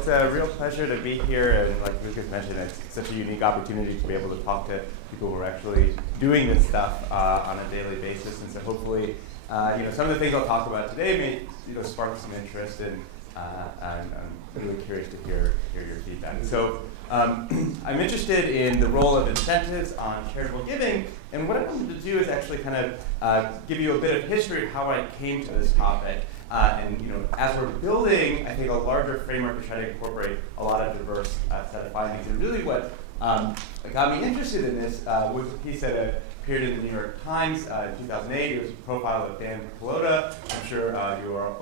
it's a real pleasure to be here, and like Lucas mentioned, it's such a unique opportunity to be able to talk to people who are actually doing this stuff on a daily basis. And so hopefully, some of the things I'll talk about today may spark some interest, and I'm really curious to hear your feedback. So I'm interested in the role of incentives on charitable giving, and what I wanted to do is actually kind of give you a bit of history of how I came to this topic. As we're building, I think, a larger framework to try to incorporate a lot of diverse set of findings, and really what got me interested in this was a piece that appeared in the New York Times in 2008. It was a profile of Dan Pelota. I'm sure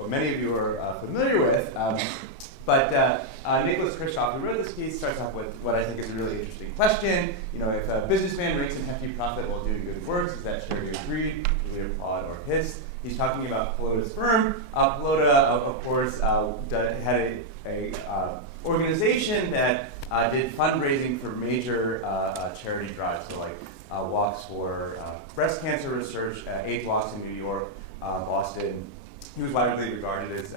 many of you are familiar with. But Nicholas Kristof, who wrote this piece, starts off with what I think is a really interesting question. If a businessman makes a hefty profit while doing good works, is that charity or greed? Do we applaud or hiss? He's talking about Pelota's firm. Pelota, of course, had a organization that did fundraising for major charity drives, so like walks for breast cancer research, AIDS walks in New York, Boston. He was widely regarded as,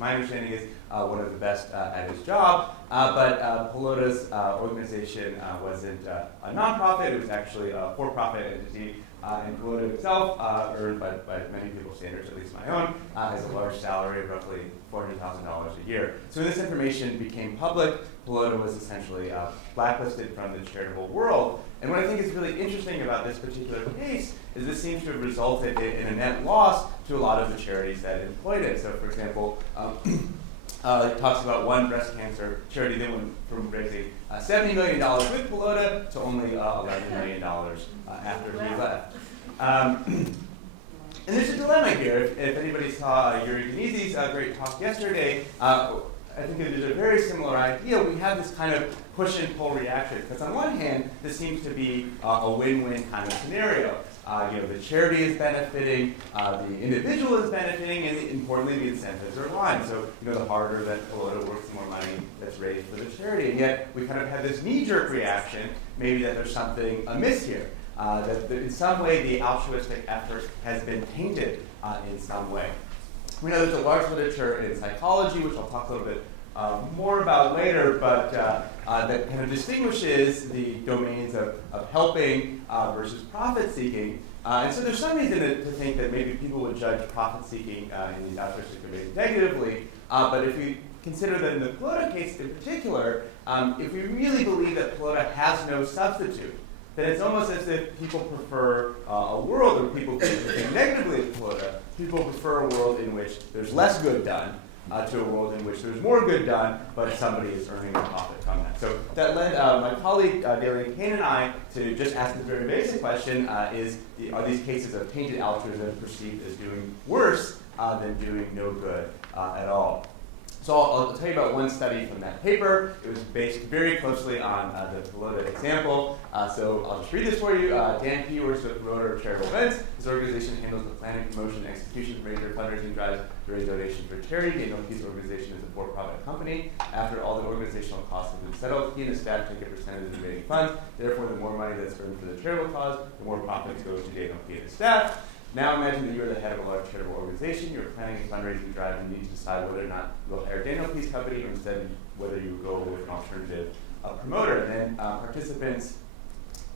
my understanding is, one of the best at his job. But Pelota's organization wasn't a nonprofit. It was actually a for-profit entity. And Pelota himself earned, by many people's standards, at least my own, has a large salary of roughly $400,000 a year. So when this information became public, Pelota was essentially blacklisted from the charitable world. And what I think is really interesting about this particular case is this seems to have resulted in a net loss to a lot of the charities that employed it. So, for example, it talks about one breast cancer charity that went from raising $70 million with Pelota to only $11 million after he left. And there's a dilemma here. If anybody saw Yuri Denise's great talk yesterday, I think there's a very similar idea. We have this kind of push and pull reaction. Because on one hand, this seems to be a win-win kind of scenario. The charity is benefiting, the individual is benefiting, and importantly, the incentives are aligned. So, the harder that Pelota works, the more money that's raised for the charity. And yet, we kind of have this knee-jerk reaction, maybe that there's something amiss here. That in some way, the altruistic effort has been tainted in some way. We know there's a large literature in psychology, which I'll talk a little bit more about later, but that kind of distinguishes the domains of helping versus profit-seeking. And so there's some reason to think that maybe people would judge profit-seeking in these altruistic domains negatively. But if we consider that in the Pelota case in particular, if we really believe that Pelota has no substitute, then it's almost as if people prefer a world, or people think negatively of Pelota, people prefer a world in which there's less good done to a world in which there's more good done, but somebody is earning a profit from that. So that led my colleague, Daly Kane, and I to just ask this very basic question, are these cases of tainted altruism perceived as doing worse than doing no good at all? So I'll tell you about one study from that paper. It was based very closely on the Pelota example. So I'll just read this for you. Dan P. works with Rotor Charitable Events. His organization handles the planning, promotion, and execution of major fundraising drives to raise donations for charity. Daniel P.'s organization is a for-profit company. After all the organizational costs have been settled, he and his staff take a percentage of the remaining funds. Therefore, the more money that's earned for the charitable cause, the more profits go to Daniel P. and his staff. Now imagine that you're the head of a large charitable organization, you're planning a fundraising drive, and you need to decide whether or not you'll hire Daniel P.'s company, or instead whether you go with an alternative promoter. And then participants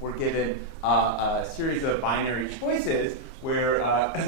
were given a series of binary choices where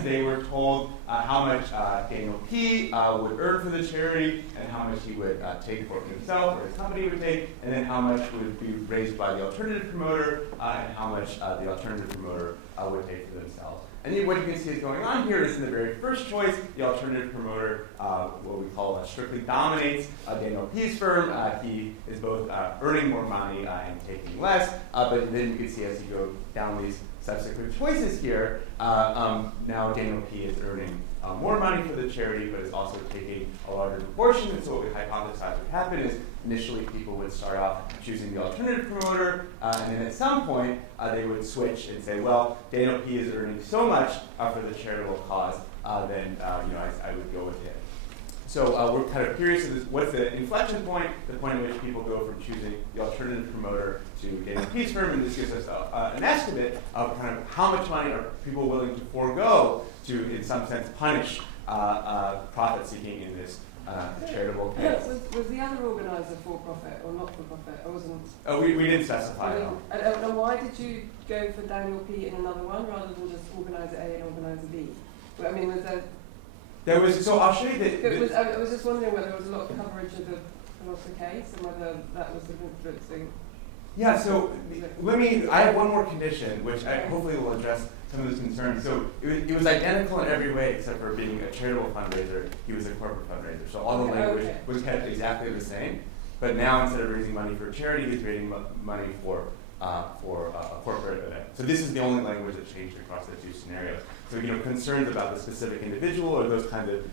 they were told how much Daniel P. would earn for the charity, and how much he would take for himself or his company would take, and then how much would be raised by the alternative promoter, and how much the alternative promoter would take for themselves. And then what you can see is going on here is in the very first choice, the alternative promoter, what we call strictly dominates Daniel P.'s firm. He is both earning more money and taking less, but then you can see as you go down these subsequent choices here, now Daniel P. is earning more money for the charity, but is also taking a larger proportion. And so what we hypothesize would happen is initially people would start off choosing the alternative promoter, and then at some point they would switch and say, well, Daniel P. is earning so much for the charitable cause, then I would go with him. So we're kind of curious, what's the inflection point, the point at which people go from choosing the alternative promoter to Daniel P.'s firm, and this gives us an estimate of kind of how much money are people willing to forego to, in some sense, punish profit-seeking in this charitable case. Was the other organizer for-profit or not-for-profit? I wasn't... Oh, we didn't specify at all. And why did you go for Daniel P. in another one rather than just organizer A and organizer B? I mean, was there... So I'll show you I was just wondering whether there was a lot of coverage of the case and whether that was influencing... Yeah, so I have one more condition, which I hopefully will address some of those concerns. So it was identical in every way except for being a charitable fundraiser, he was a corporate fundraiser. So all the language was kept exactly the same. But now instead of raising money for charity, he's raising money for a corporate event. So this is the only language that changed across the two scenarios. So concerns about the specific individual or those kinds of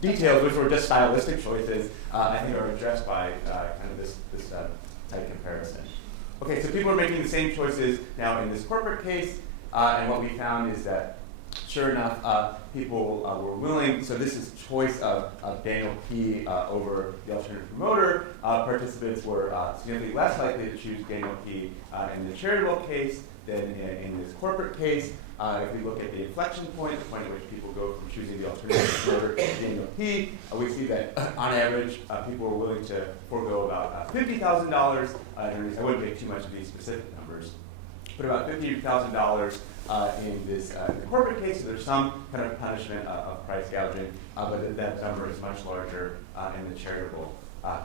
details, which were just stylistic choices, I think are addressed by kind of this tight comparison. Okay, so people are making the same choices now in this corporate case, and what we found is that, sure enough, people were willing. So this is choice of Daniel P. Over the alternative promoter. Participants were significantly less likely to choose Daniel P. In the charitable case than in this corporate case. If we look at the inflection point, the point at which people go from choosing the alternative promoter to Daniel P., we see that on average, people are willing to forego about $50,000. I wouldn't make too much of these specific numbers, but about $50,000 in this corporate case. So there's some kind of punishment of price gouging, but that number is much larger in the charitable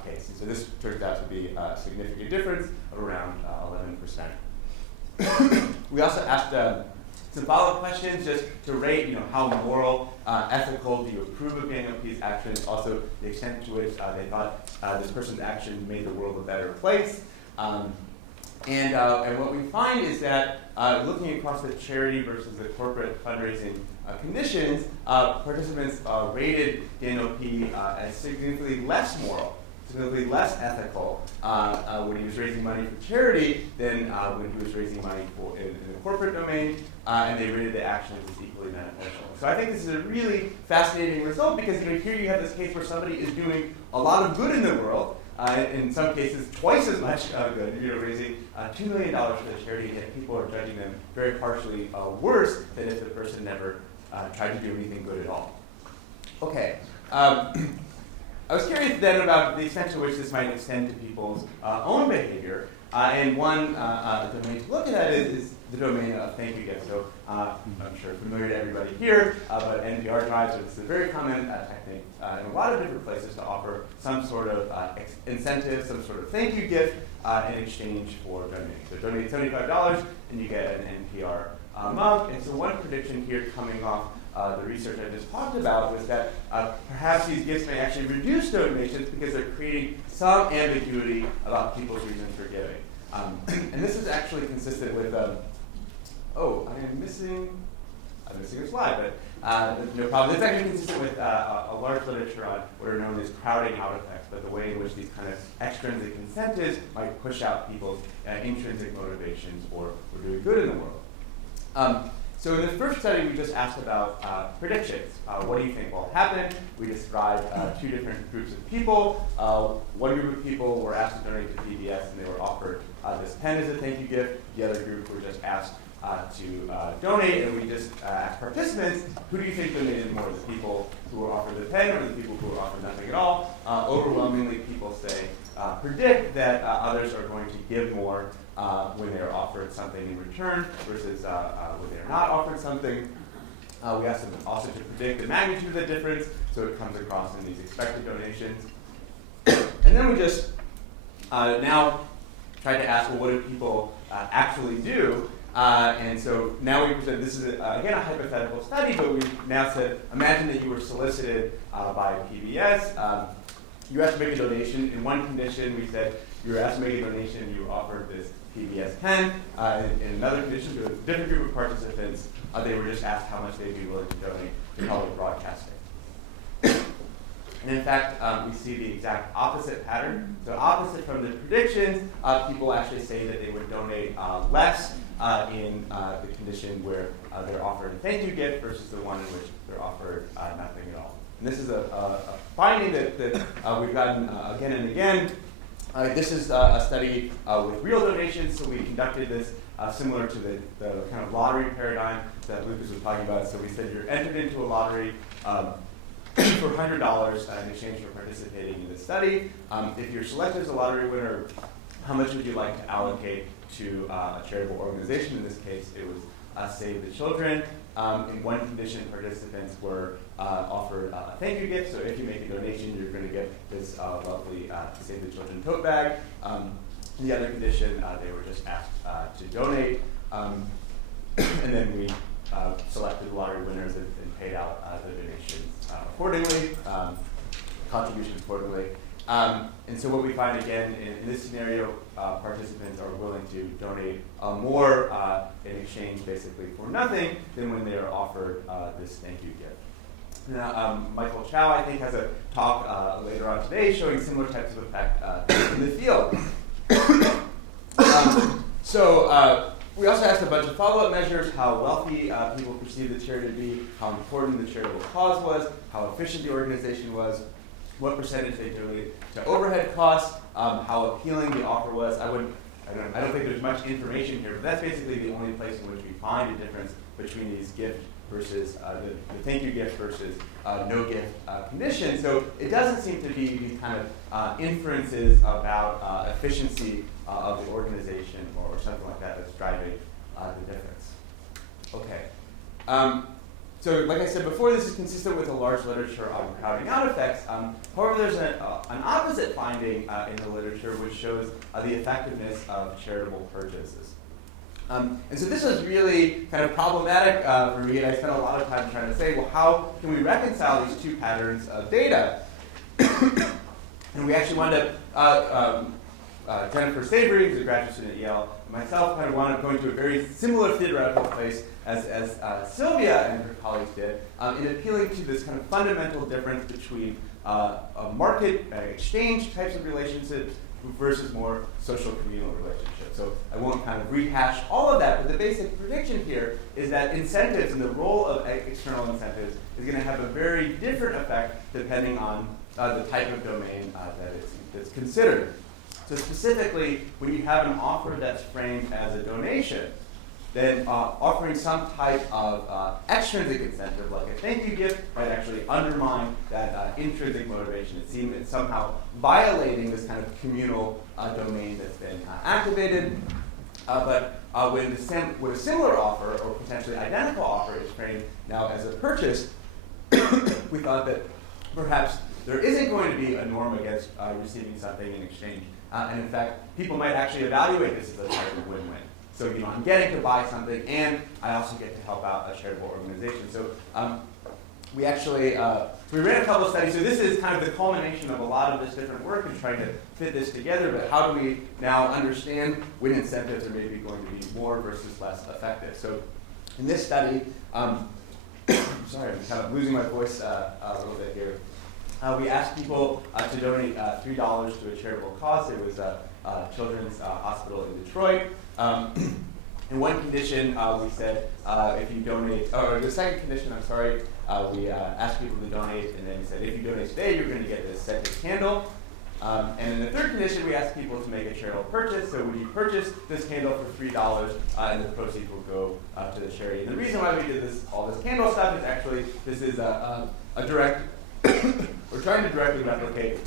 case. And so this turns out to be a significant difference of around 11%. We also asked some follow-up questions just to rate, how moral, ethical do you approve of Daniel P.'s actions, also the extent to which they thought this person's action made the world a better place. And what we find is that looking across the charity versus the corporate fundraising conditions, participants rated Daniel P. As significantly less moral, significantly less ethical when he was raising money for charity than when he was raising money in the corporate domain, and they rated the actions as equally beneficial. So I think this is a really fascinating result because here you have this case where somebody is doing a lot of good in the world, in some cases twice as much good, raising $2 million for the charity, and people are judging them very harshly worse than if the person never tried to do anything good at all. Okay. I was curious then about the extent to which this might extend to people's own behavior, and one domain to look at that is the domain of thank you gifts. So I'm sure familiar to everybody here, but NPR drives, so this is a very common technique in a lot of different places to offer some sort of incentive, some sort of thank you gift in exchange for donating. So donate $75 and you get an NPR mug. And so one prediction here coming off the research I just talked about was that perhaps these gifts may actually reduce donations because they're creating some ambiguity about people's reasons for giving. And this is actually consistent with, I'm missing a slide, but no problem. It's actually consistent with a large literature on what are known as crowding out effects, but the way in which these kind of extrinsic incentives might push out people's intrinsic motivations for doing good in the world. So in the first study, we just asked about predictions. What do you think will happen? We described two different groups of people. One group of people were asked to donate to PBS, and they were offered this pen as a thank you gift. The other group were just asked to donate, and we just asked participants, who do you think donated more, the people who were offered the pen or the people who were offered nothing at all? Overwhelmingly, people say predict that others are going to give more when they are offered something in return versus when they are not offered something. We asked them also to predict the magnitude of the difference, so it comes across in these expected donations. And then we just now tried to ask, well, what do people actually do? And so now we present, this is, again, a hypothetical study, but we now said, imagine that you were solicited by PBS. You asked to make a donation. In one condition, we said you were asked to make a donation, you were offered this PBS pen. In another condition, to a different group of participants, they were just asked how much they'd be willing to donate to public broadcasting. And in fact, we see the exact opposite pattern. So opposite from the predictions, people actually say that they would donate less in the condition where they're offered a thank you gift versus the one in which they're offered nothing at all. And this is a finding that we've gotten again and again. This is a study with real donations, so we conducted this similar to the kind of lottery paradigm that Lucas was talking about. So we said you're entered into a lottery. for $100 in exchange for participating in this study. If you're selected as a lottery winner, how much would you like to allocate to a charitable organization? In this case, it was Save the Children. In one condition, participants were offered a thank you gift. So if you make a donation, you're going to get this lovely Save the Children tote bag. In the other condition, they were just asked to donate. And then we selected lottery winners and paid out the donations accordingly, contributions accordingly. And so what we find again in this scenario, participants are willing to donate more in exchange basically for nothing than when they are offered this thank you gift. Now, Michael Chow, I think, has a talk later on today showing similar types of effect in the field. We also asked a bunch of follow-up measures: how wealthy people perceived the charity to be, how important the charitable cause was, how efficient the organization was, what percentage they donated to overhead costs, how appealing the offer was. I don't think there's much information here, but that's basically the only place in which we find a difference between these gift versus the thank you gift versus no gift condition. So it doesn't seem to be these kind of inferences about efficiency of the organization or something like that that's driving the difference. Okay. So like I said before, this is consistent with the large literature on crowding out effects. However, there's an opposite finding in the literature which shows the effectiveness of charitable purchases. And so this was really kind of problematic for me, and I spent a lot of time trying to say, well, how can we reconcile these two patterns of data? And we actually wound up, Jennifer Savory, who's a graduate student at Yale, and myself kind of wound up going to a very similar theoretical place as Sylvia and her colleagues did, in appealing to this kind of fundamental difference between market exchange types of relationships versus more social communal relationships. So I won't kind of rehash all of that, but the basic prediction here is that incentives and the role of external incentives is going to have a very different effect depending on the type of domain that's considered. So specifically, when you have an offer that's framed as a donation, then offering some type of extrinsic incentive, like a thank you gift, might actually undermine that intrinsic motivation. It seems it's somehow violating this kind of communal domain that's been activated. But when a similar offer, or potentially identical offer, is framed now as a purchase, we thought that perhaps there isn't going to be a norm against receiving something in exchange. And in fact, people might actually evaluate this as a type of win-win. So, I'm getting to buy something, and I also get to help out a charitable organization. So, we actually we ran a couple of studies. So this is kind of the culmination of a lot of this different work and trying to fit this together. But how do we now understand when incentives are maybe going to be more versus less effective? So, in this study, sorry, I'm kind of losing my voice a little bit here. We asked people to donate $3 to a charitable cause. It was a children's hospital in Detroit. In one condition, we said if you donate, or the second condition, I'm sorry, we asked people to donate, and then we said if you donate today, you're going to get this scented candle. And in the third condition, we asked people to make a charitable purchase. So when you purchase this candle for $3, and the proceeds will go to the charity. And the reason why we did all this candle stuff is actually this is a direct. We're trying to directly replicate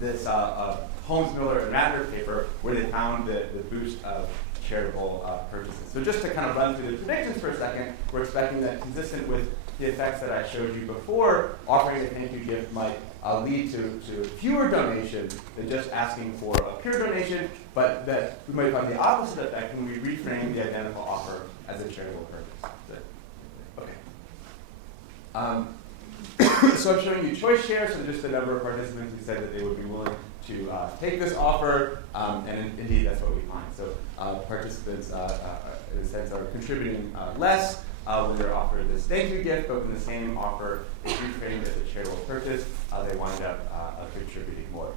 this Holmes, Miller, and Ratner paper where they found the boost of charitable purchases. So just to kind of run through the predictions for a second, we're expecting that consistent with the effects that I showed you before, offering a thank you gift might lead to fewer donations than just asking for a pure donation, but that we might find the opposite effect when we reframe the identical offer as a charitable purchase. Okay. So I'm showing you choice share, so just the number of participants who said that they would be willing to take this offer, and indeed that's what we find. So participants, in a sense, are contributing less when they're offered this thank you gift, but when the same offer is reframed as a charitable purchase, they wind up contributing more.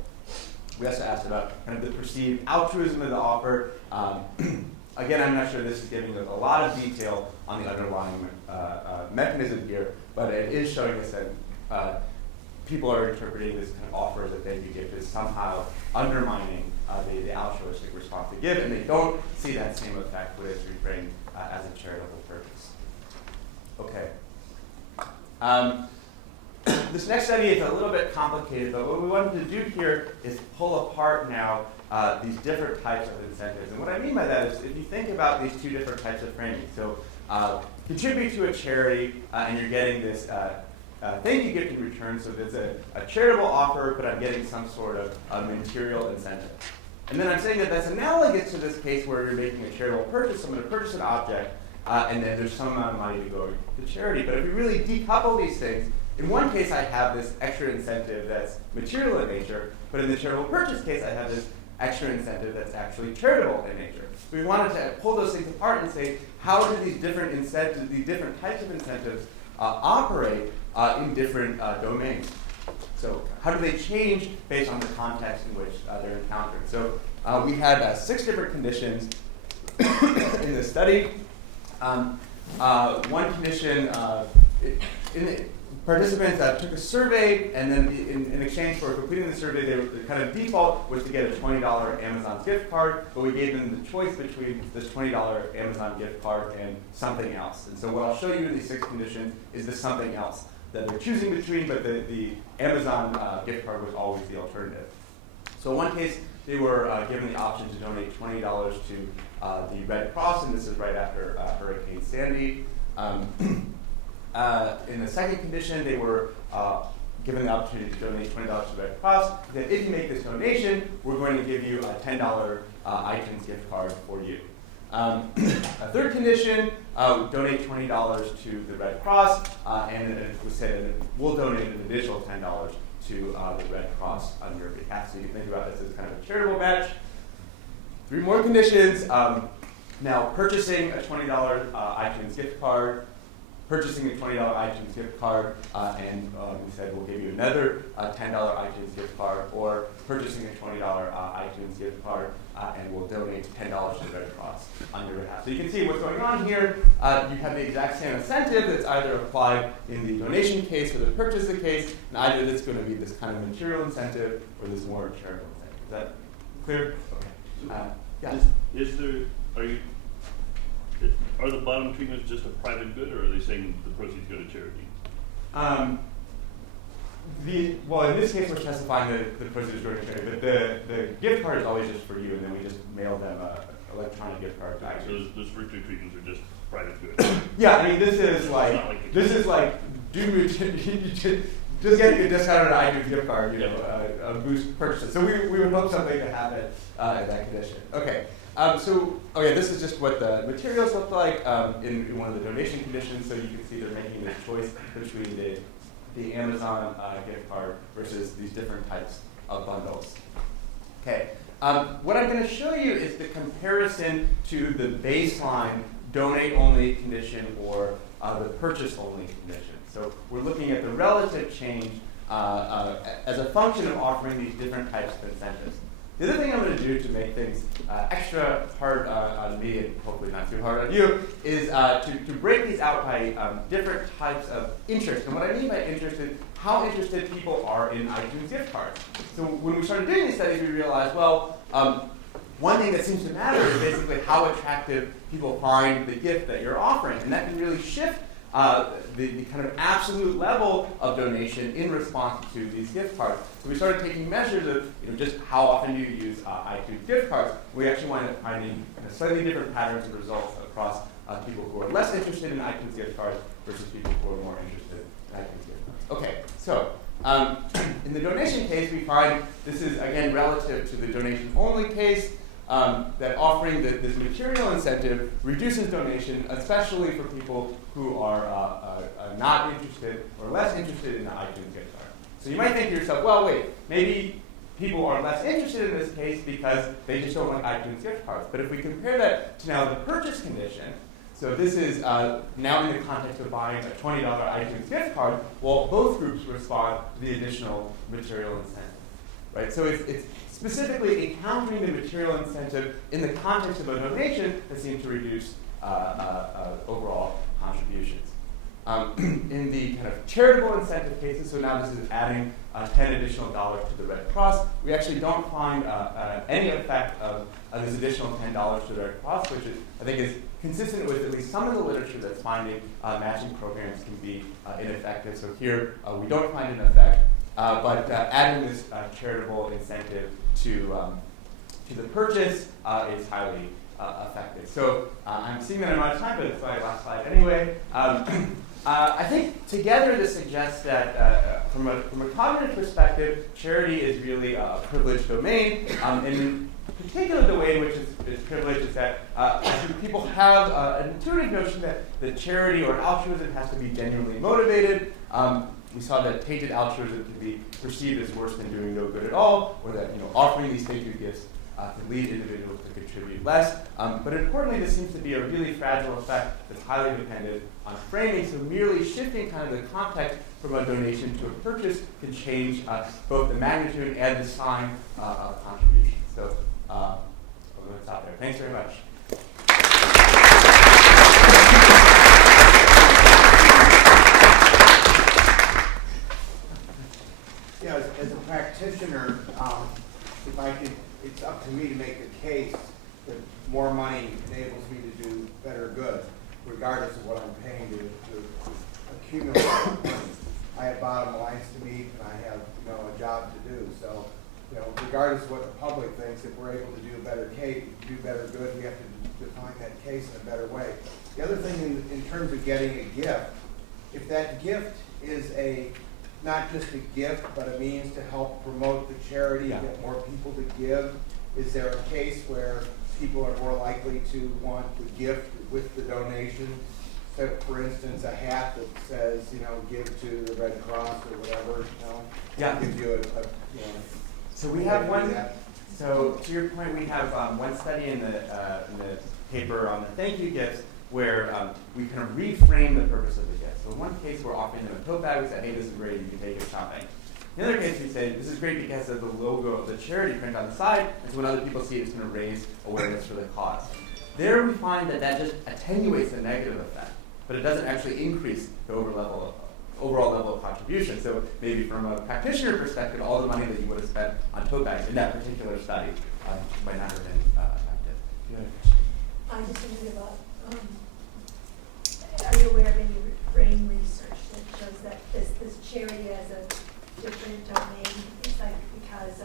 We also asked about kind of the perceived altruism of the offer. Again, I'm not sure this is giving us a lot of detail on the underlying mechanism here, but it is showing us that people are interpreting this kind of offer as a thank you gift as somehow undermining the altruistic response to give, and they don't see that same effect when it's reframed as a charitable purpose. Okay. this next study is a little bit complicated, but what we wanted to do here is pull apart now these different types of incentives. And what I mean by that is if you think about these two different types of framing, so contribute to a charity and you're getting this thank you gift in return, so there's a charitable offer, but I'm getting some sort of material incentive. And then I'm saying that that's analogous to this case where you're making a charitable purchase. I'm going to purchase an object, and then there's some amount of money to go to charity. But if we really decouple these things, in one case I have this extra incentive that's material in nature, but in the charitable purchase case I have this extra incentive that's actually charitable in nature. So we wanted to pull those things apart and say, how do these different incentives, these different types of incentives operate in different domains? So how do they change based on the context in which they're encountered? So we had 6 different conditions in the study. One condition, participants took a survey, and then in exchange for completing the survey, the kind of default was to get a $20 Amazon gift card, but we gave them the choice between this $20 Amazon gift card and something else. And so what I'll show you in these 6 conditions is the something else that they're choosing between, but the Amazon gift card was always the alternative. So in one case, they were given the option to donate $20 to the Red Cross, and this is right after Hurricane Sandy. In the second condition, they were given the opportunity to donate $20 to the Red Cross. That if you make this donation, we're going to give you a $10 iTunes gift card for you. A third condition, donate $20 to the Red Cross, and it was said we'll donate an additional $10 to the Red Cross on your behalf. So you can think about this as kind of a charitable match. 3 more conditions. Now, purchasing a $20 iTunes gift card, purchasing a $20 iTunes gift card, and we said we'll give you another $10 iTunes gift card, or purchasing a $20 iTunes gift card, and we'll donate $10 to the Red Cross on your behalf. So you can see what's going on here. You have the exact same incentive that's either applied in the donation case or the purchase case, and either it's going to be this kind of material incentive or this more charitable incentive. Is that clear? Okay. Yeah. Are the bottom treatments just a private good, or are they saying the proceeds go to charity? Well, in this case, we're specifying that the proceeds go to charity, but the gift card is always just for you, and then we just mail them an electronic gift card back. So those virtue treatments are just private good. Yeah, I mean, this is like just getting a discounted iTunes gift card, a boost purchases. So we would hope something to happen in that condition. Okay. This is just what the materials look like in one of the donation conditions. So you can see they're making this choice between the Amazon gift card versus these different types of bundles. Okay. What I'm going to show you is the comparison to the baseline donate-only condition or the purchase-only condition. So we're looking at the relative change as a function of offering these different types of incentives. The other thing I'm going to do to make things extra hard on me, and hopefully not too hard on you, is to break these out by different types of interest. And what I mean by interest is how interested people are in iTunes gift cards. So when we started doing these studies, we realized, well, one thing that seems to matter is basically how attractive people find the gift that you're offering. And that can really shift the kind of absolute level of donation in response to these gift cards. So we started taking measures of just how often do you use iTunes gift cards. We actually wound up finding slightly different patterns of results across people who are less interested in iTunes gift cards versus people who are more interested in iTunes gift cards. Okay, so in the donation case, we find this is, again, relative to the donation-only case, that offering this material incentive reduces donation, especially for people who are not interested or less interested in the iTunes gift card. So you might think to yourself, well, wait, maybe people are less interested in this case because they just don't like iTunes gift cards. But if we compare that to now the purchase condition, so this is now in the context of buying a $20 iTunes gift card, well, both groups respond to the additional material incentive, right? So it's specifically encountering the material incentive in the context of a donation that seems to reduce overall contributions. In the kind of charitable incentive cases, so now this is adding $10 additional to the Red Cross, we actually don't find any effect of this additional $10 to the Red Cross, which I think is consistent with at least some of the literature that's finding matching programs can be ineffective. So here we don't find an effect, but adding this charitable incentive to the purchase is highly effective. So I'm seeing that I'm out of time, but it's my last slide anyway. I think together this suggests that from a cognitive perspective, charity is really a privileged domain. And in particular, the way in which it's privileged is that people have an intuitive notion that charity or altruism has to be genuinely motivated. We saw that tainted altruism can be perceived as worse than doing no good at all, or that offering these thank you gifts can lead individuals to contribute less. But importantly, this seems to be a really fragile effect that's highly dependent on framing. So merely shifting kind of the context from a donation to a purchase can change both the magnitude and the sign of contribution. So I'm going to stop there. Thanks very much. Yeah, as a practitioner, if I could, it's up to me to make the case that more money enables me to do better good, regardless of what I'm paying to accumulate money. I have bottom lines to meet, and I have a job to do. So, regardless of what the public thinks, if we're able to do a better good, we have to define that case in a better way. The other thing, in terms of getting a gift, if that gift is not just a gift, but a means to help promote the charity, get more people to give, is there a case where people are more likely to want the gift with the donation? So, for instance, a hat that says, give to the Red Cross or whatever, gives you So we have one. So to your point, we have one study in the paper on the thank you gifts where we kind of reframe the purpose of the gift. So in one case, we're offering them a tote bag. We said, hey, this is great. You can take it shopping. In the other case, we say, this is great because of the logo of the charity print on the side, and so when other people see it, it's going to raise awareness for the cause. There we find that just attenuates the negative effect, but it doesn't actually increase the overall level of contribution. So maybe from a practitioner perspective, all the money that you would have spent on tote bags in that particular study might not have been effective. You have a question? I just wondered about, are you aware of any brain research that shows that this charity as a different domain is because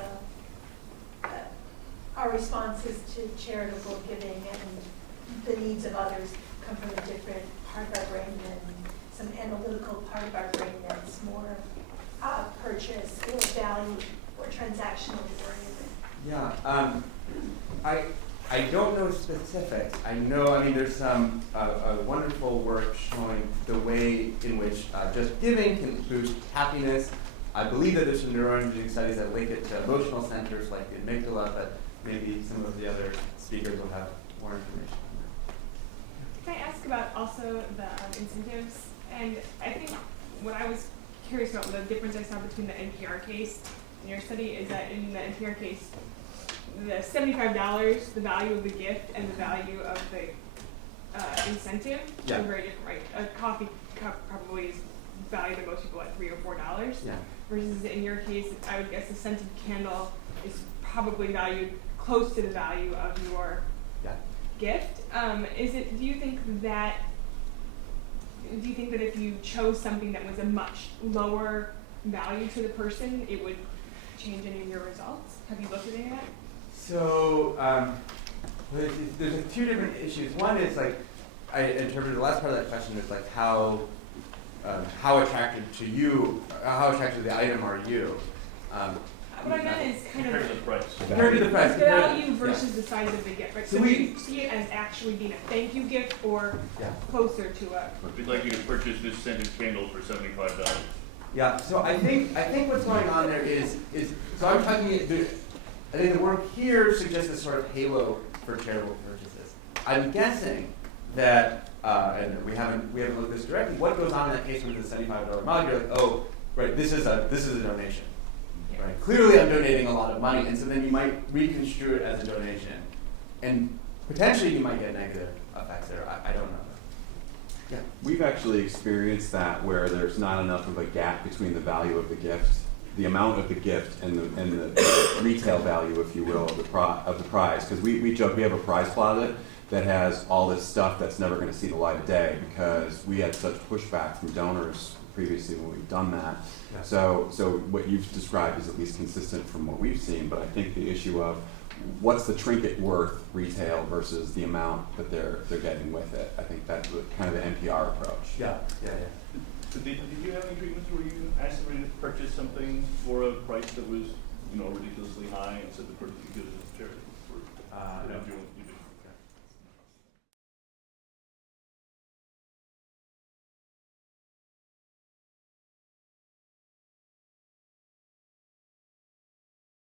our responses to charitable giving and the needs of others come from a different part of our brain than some analytical part of our brain that's more purchase or value or transactionally oriented? Yeah, I don't know specifics. I know, there's some wonderful work showing the way in which just giving can boost happiness. I believe that there's some neuroimaging studies that link it to emotional centers like the amygdala, but maybe some of the other speakers will have more information on that. Can I ask about also the incentives? And I think what I was curious about, the difference I saw between the NPR case and your study is that in the NPR case, the $75, the value of the gift and the value of the incentive are very different, right? A coffee cup probably is valued to most people at $3 or $4. Yeah. Versus in your case, I would guess the scented candle is probably valued close to the value of your gift. Do you think that if you chose something that was a much lower value to the person, it would change any of your results? Have you looked at any of that? So there's two different issues. One is I interpreted the last part of that question as how attracted to you, how attracted to the item are you? What I meant is kind of compared to the price. Compared to the price. The value versus the size of the gift, right? So So we you see it as actually being a thank you gift or closer to a. It'd be like you could purchase this scented candle for $75. Yeah. So I think what's going on there is so I'm talking. I think the work here suggests this sort of halo for charitable purchases. I'm guessing that, and we haven't looked at this directly. What goes on in that case when it's a $75 amount? You're like, oh, right, this is a donation. Right. Clearly, I'm donating a lot of money, and so then you might reconstrue it as a donation, and potentially you might get negative effects there. I don't know. Yeah. We've actually experienced that where there's not enough of a gap between the value of the gift, the amount of the gift, and the retail value, if you will, of the prize. Because we joke, we have a prize closet that has all this stuff that's never going to see the light of day because we had such pushback from donors previously when we've done that. Yeah. So what you've described is at least consistent from what we've seen, but I think the issue of what's the trinket worth retail versus the amount that they're getting with it, I think that's kind of the NPR approach. Yeah. Did you have any treatments where you asked somebody to purchase something for a price that was, ridiculously high and said the person could give it to charity? Or, No.